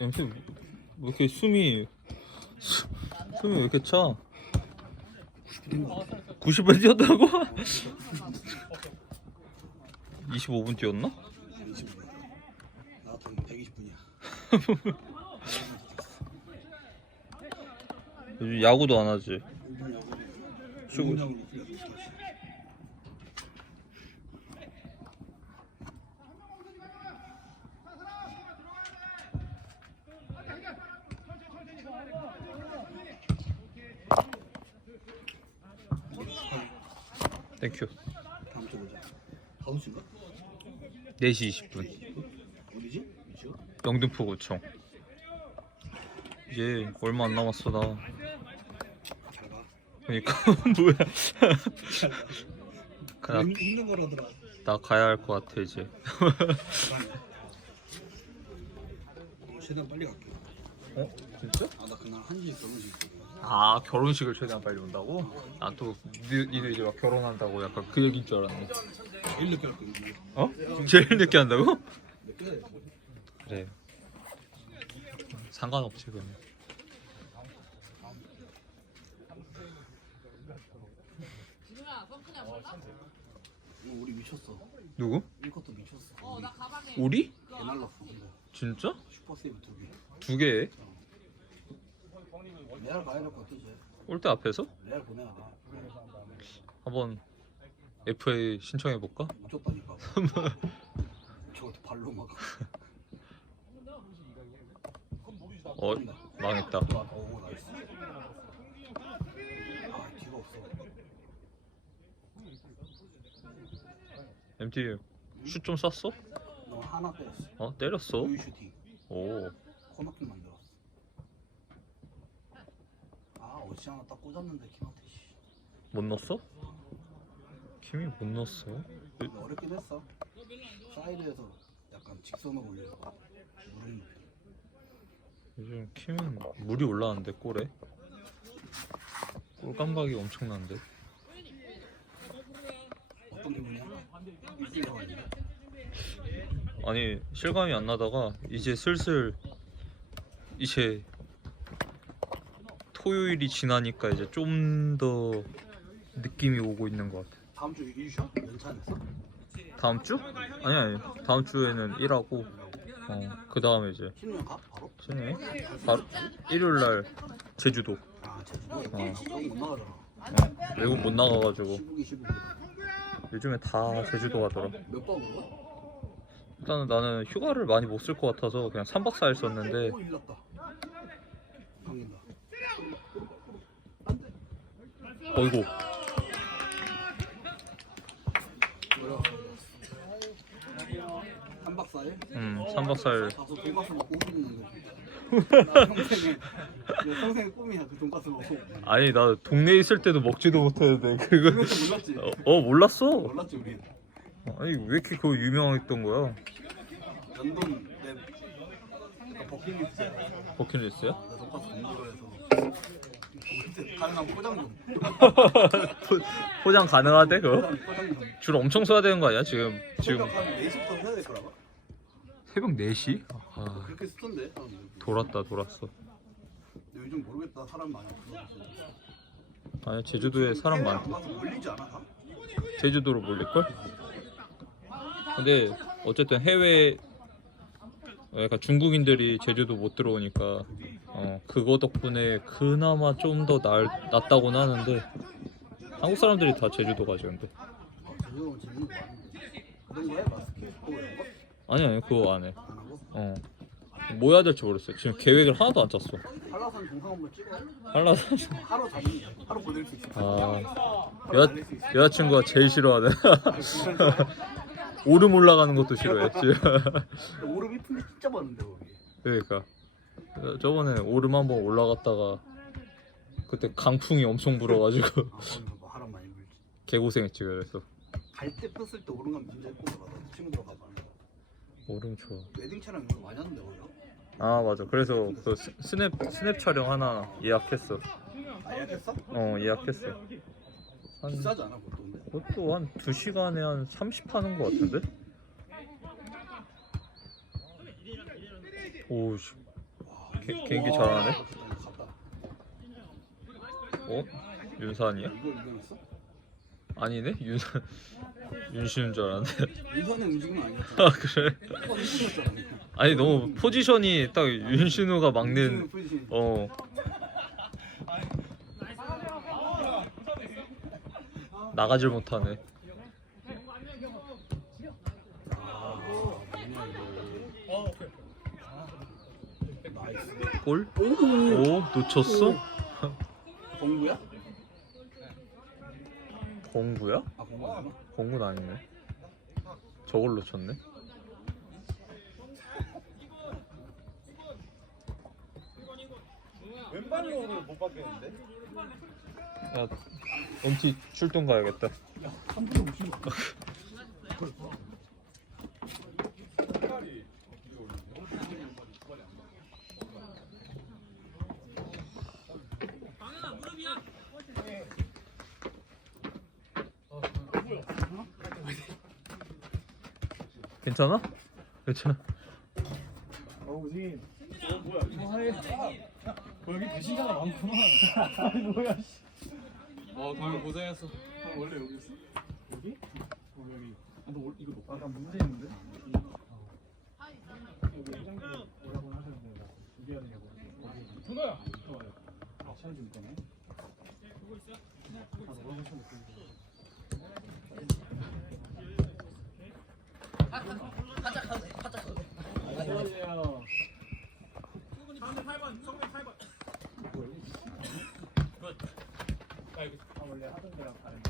영수 왜 이렇게 숨이 수- 숨이 왜 이렇게 차? 90분 뛰었다고? 25분 뛰었나? 나 같은 120분이야. 요즘 야구도 안 하지. 장으로 다 땡큐. 다음 주 보자. 다음 주인가? 4시 20분. 어디지? 영등포구청. 이제 얼마 안 남았어 나. 잘 가. 그러니까 뭐야? 힘- 힘든 거라더라. 나 가야 할 것 같아 이제. 어, 최대한 빨리 갈게. 어? 진짜? 아 나 그날 1시에 결혼식 있거든. 아 결혼식을 최대한 빨리 온다고? 아또 니들 이제 막 결혼한다고 약간 그 얘기인 줄 알았네. 제일 늦게 할 거야. 어? 제일 늦게 한다고? 그래. 상관없지. 어, 우리 미쳤어. 누구? 1컷도 미쳤어. 우리? 개날랐어. 진짜? 슈퍼 세이브 두 개. 두 개? 레알 이제. 올때 앞에서? 레알 보내야 가. 한번 FA 신청해 볼까? 못 줬다니까. 저것도 발로 막. 어 망했다. 들어왔다. 오 나이스. 아 뒤가 없어. MT 슛 좀 쐈어? 너 하나 뺐어. 어 때렸어? 슈팅. 오 코너킥 만들 었어. 아 어찌 하나 딱 꽂았는데 키한테 씨. 못 넣었어? 김이 못 넣었어? 근데 어렵긴 했어. 사이드에서 약간 직선으로. 무릎 높이. 요즘 키면 물이 올라왔는데 골에 골 감각이 엄청난데 어떤 기분이야? 아니 실감이 안 나다가 이제 슬슬 이제 토요일이 지나니까 이제 좀 더 느낌이 오고 있는 것 같아 다음 주 일슈? 연차 냈어? 다음 주? 아니 아니 다음 주에는 일하고 어 그 다음에 이제 신우형 가? 바로? 신해 바로 일요일 날 제주도 아 제주도? 어. 거기 못 나가잖아. 어, 외국 못 나가가지고 시국이 시국이. 요즘에 다 제주도 가더라 몇 박으로 가? 일단은 나는 휴가를 많이 못 쓸 것 같아서 그냥 3박 4일 썼는데 오 일났다. 당긴다. 어이구 뭐야? 3박 4일? 음 3박 4일 가서 돈가스 먹고 오는 거. 나 평생에 내 평생의 꿈이야 그 돈가스 먹고. 아니 나 동네 에 있을 때도 먹지도 못했는데 그거 그것도 몰랐지? 어, 어 몰랐어 몰랐지 우리. 아니 왜 이렇게 그거 유명했던 거야 연돈 내 버킷리스트야. 버킷리스트야? 나 돈가스 공부로 해서. 가능한 포장 좀. 포- 포장 가능하대 그거? 포장. 줄 엄청 서야 되는 거 아니야 지금 지금 새벽 한 4시부터 해야 될 거라고? 새벽 4시? 아 그렇게 쓰던데 사람들. 돌았다 돌았어 근데 요즘 모르겠다 사람 많이 없어. 아니 제주도에 사람 해외 안 많대 가서 몰리지 않아 다? 제주도로 몰릴걸? 근데 어쨌든 해외 약간 중국인들이 제주도 못 들어오니까 어 그거 덕분에 그나마 좀 더 낫다고는 하는데 한국 사람들이 다 제주도 가지 근데 아, 제주도는 재밌는 거 아닌데. 그런 거 해? 마스케이트볼 이런 거? 아니 아니 그거 안해 안 하고? 어. 뭐 해야 될지 모르겠어 지금 계획을 하나도 안 짰어 한라산 동상 한번 찍어. 할라 하루 거. 하루 보낼 수 있어. 아 여. 여자친구가 제일 싫어하는 오름 올라가는 것도 싫어해 지금 오름 이쁜 게 진짜 많은데 거기. 그러니까 저번에 오름 한번 올라갔다가 그때 강풍이 엄청 불어가지고 아 거기서 뭐 바람 많이 불지. 개고생했지 그래서. 갈 때 폈을 때 오른감 진짜 예쁘더라고 친구들 가서 오름 좋아. 웨딩 촬영 이거 많이 하는데 거기요? 아 맞아. 그래서 그 스- 스냅 스냅 촬영 하나 예약했어. 아 예약했어? 어 예약했어. 한 비싸지 않아 보통 근데? 그것도 한 2시간에 한 30 하는 거 같은데? 오우씨. 와, 개- 개인기 잘하네. 어? 윤산이야? 이걸 이겨냈어? 아니네? 윤산 윤신인 줄 알았는데 이선의 움직임은 아니었잖아 아 그래? 아니 너무 포지션이 딱 윤신우가 막는 포지션 어 나가질 못하네 골? 오 오 놓쳤어? 공구야? 공구야? 아 공구 아니네 저걸 놓쳤네 왼발로는 못 받겠는데? 야 MT 출동 가야겠다 한 분도 못 치는 거 괜찮아? 괜찮아 어, 우진. 어, 뭐야? 이거 하얘. 어, 여기 배신자가 많구나. 뭐야, 씨. 어, 방금 고생했어. 형 원래 여기 있어? 여기? 어, 여기. 아, 너 올- 이거 높아? 아, 나 문제 있는데? 여기 회장님 오라고 하셨는데, 나 준비하느냐고. 준호야! 아, 시간 좀 있다네. 아, 너 오라고 하셨는데. 안녕하세요. 아, 원래 하던 데랑 다른 거.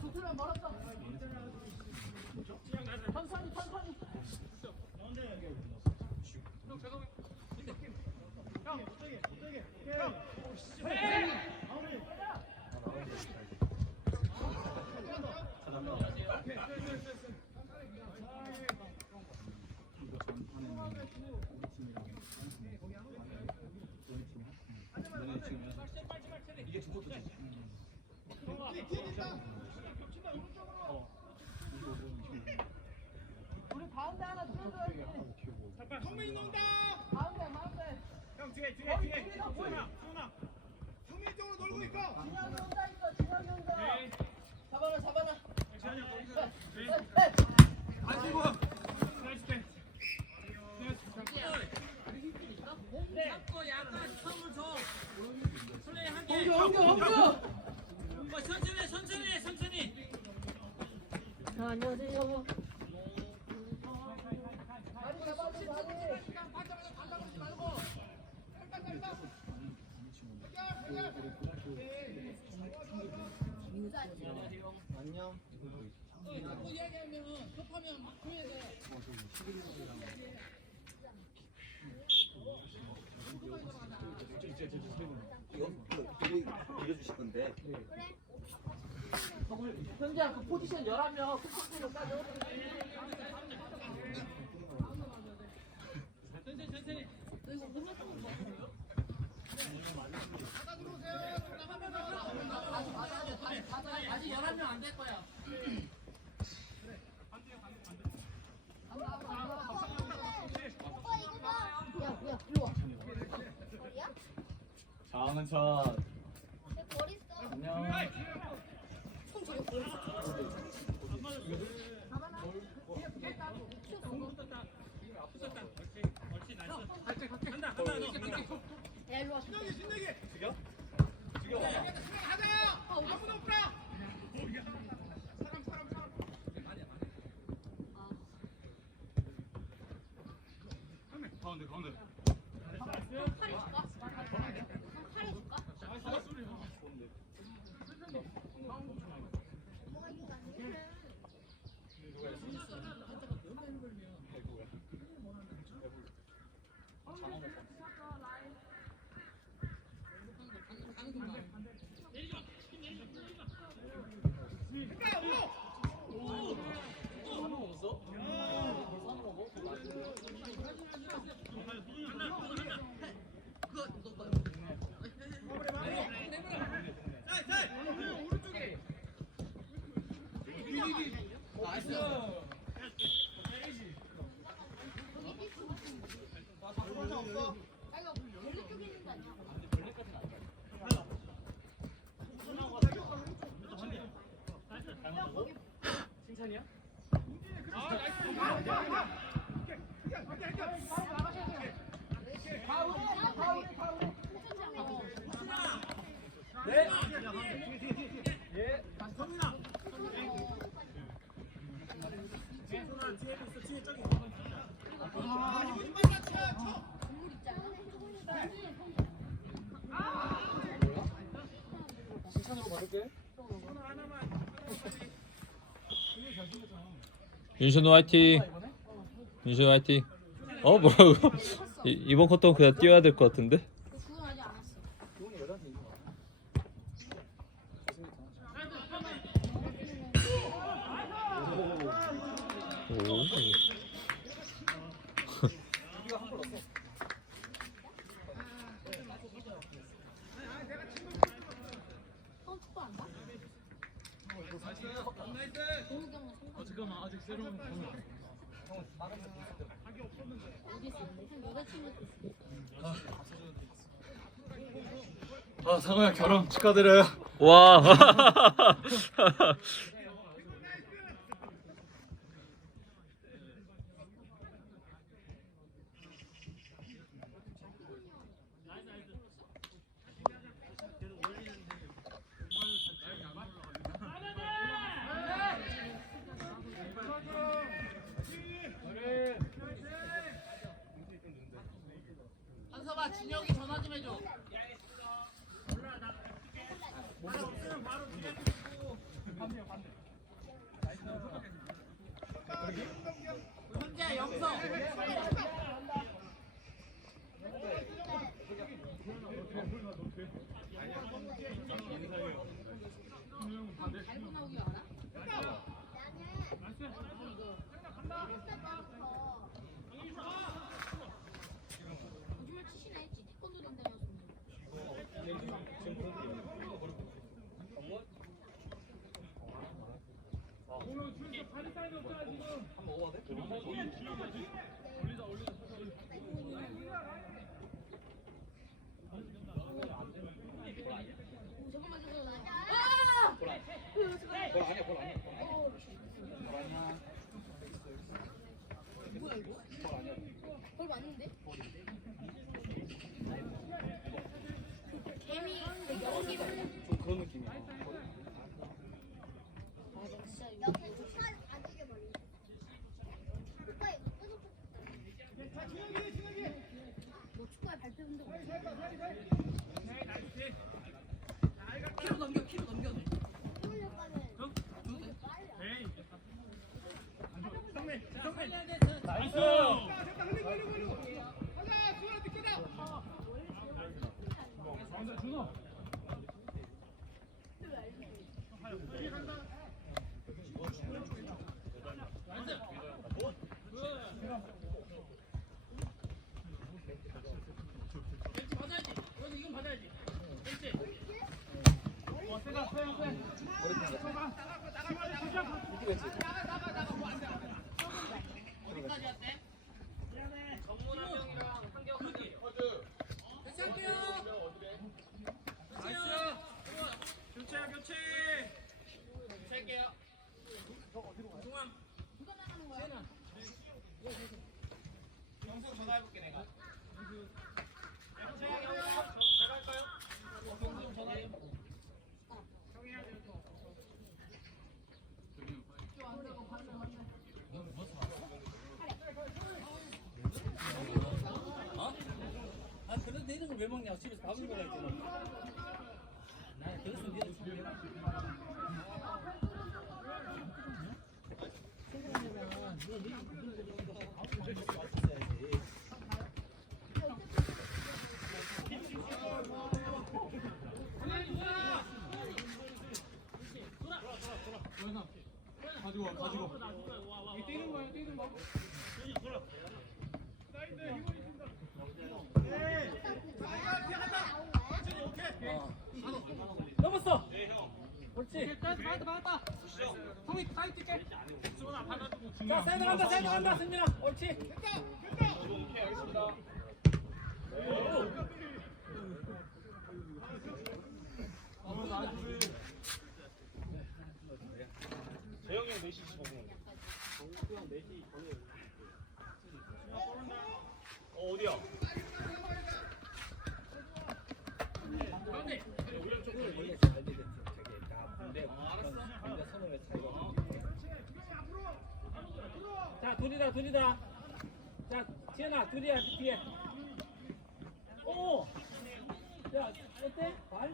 두 틀은 멀었어 천천히 천천히 우리 가운데 하나 들어줘야지. 가운데 가운데. 형 뒤에 뒤에 뒤에. 수훈아 수훈아. 형님 쪽으로 놀고 있고. 진영이 혼자 있어 진영이 혼자 잡아라 잡아라 옮겨 옮겨 옮 겨 천천히 천천히 천천히. 안녕하세요. 많이 잡아주지 많이 자꾸 이야기하면은 급하면 막 줘야 돼 현재야 그 포지션 11명 그 포지션 따져 아직 11명 안 될 거야 야야 일로 와 장은 첫. 안녕. 간다 간다 너 간다. 야 일로 와. 신나게 신나게. 죽여? 죽여. 괜찮아요. 윤신호 화이팅. 윤신호 화이팅. 어 뭐라고? 이, 이번 컷도 그냥 뛰어야 될 것 같은데 그 주문 아직 안 왔어. 오 어 축구 안 봐? 동욱이 형은 아 잠깐만 아직 새로운 경우 어디 있어? 한 여자친구 있어. 아 상호야 결혼 축하드려요 와. 진혁이 전화 좀 해줘. 키로 넘겨 키로 넘겨. 벤치 받아야지. 여기 이건 받아야지. 벤치. 어 왜 먹냐? 집에서 밥을 먹어야지. 너. 간다, 사이드 간다, 승민아. 옳지. 자, 둘이다, 둘이다. 자, 지현아, 둘이야, 뒤에. 오! 야, 어때? 발?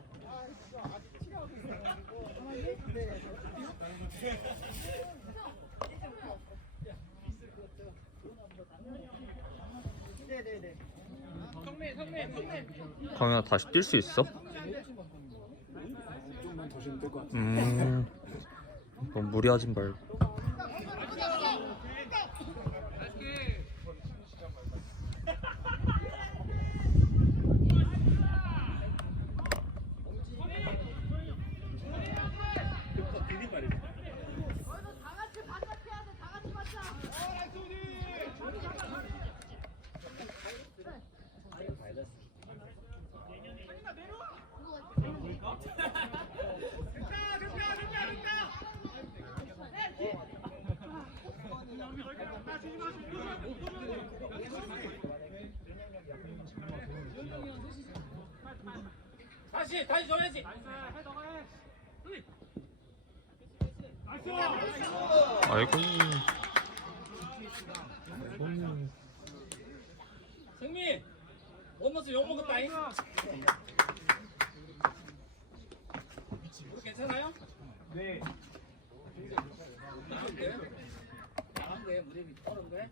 강현아 다시 뛸 수 있어? 좀만 더 쉬면 될것 같아 음. 너무 무리하진 말고. 다 같이 반짝해야 돼다 같이 반짝 다시, 다시 줘야지. 아이고. 승민! 원너스 욕 먹었다잉? 괜찮아요? 네 나은데? 나은데? 무릎이 떨어데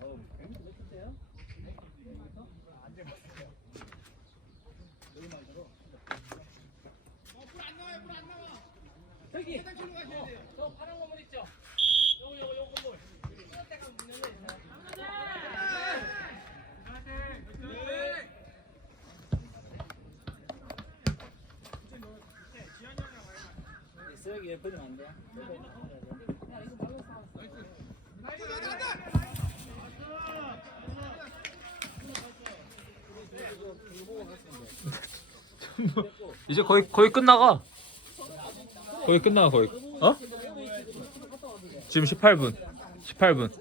어, 괜찮대요? 저기! 어, 저 파란 건물 있죠? 요거 요거 요거 건물 때가 쓰레기 예쁘면 안 돼. 야, 이거 발랐어. 이제 거의 거의 끝나가. 거의 끝나가 거의. 어? 지금 18분. 18분.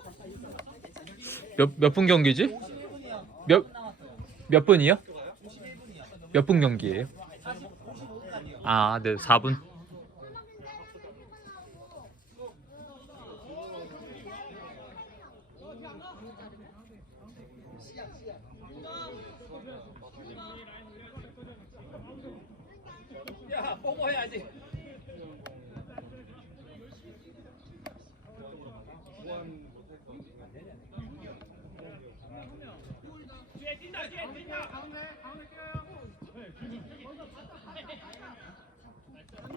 몇 몇 분 경기지? 몇 몇 분이요? 몇 분 경기예요? 아, 네, 4분.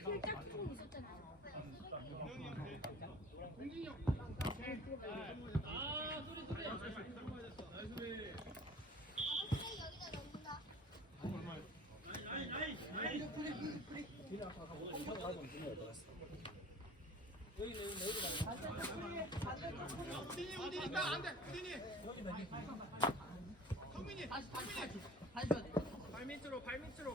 이틀 짝 조금 있었잖아요. 여기는 여기가 발 밑으로 발 밑으로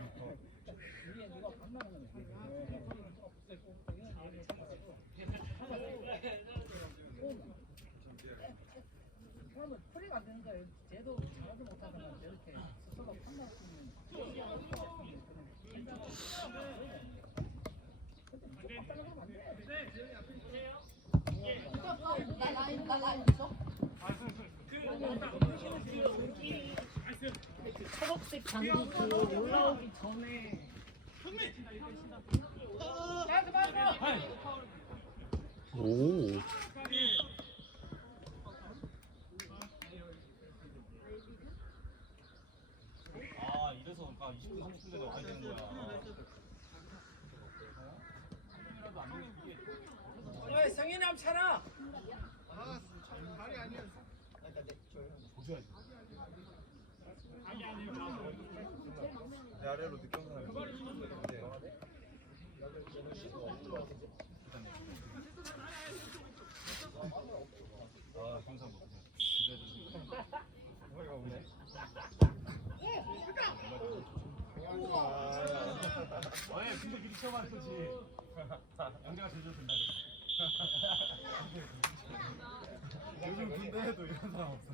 그러면 풀이가 안 되니까 쟤도 잘하지 못하면 이렇게 스스로 판단할 수 있는 나 라인 나 라인 있어? 초록색 그 올라오기 전에 오. 아 이래서 아까 20분 30분대가 와야 되는 거야 성현이 한번 차라 내 아래로 온 사람이 아 감사합니다 정말가 오네 왜 근데 미리 쓰지 양자가 제일 좋습니다 요즘 군대에도 이런 사람 없어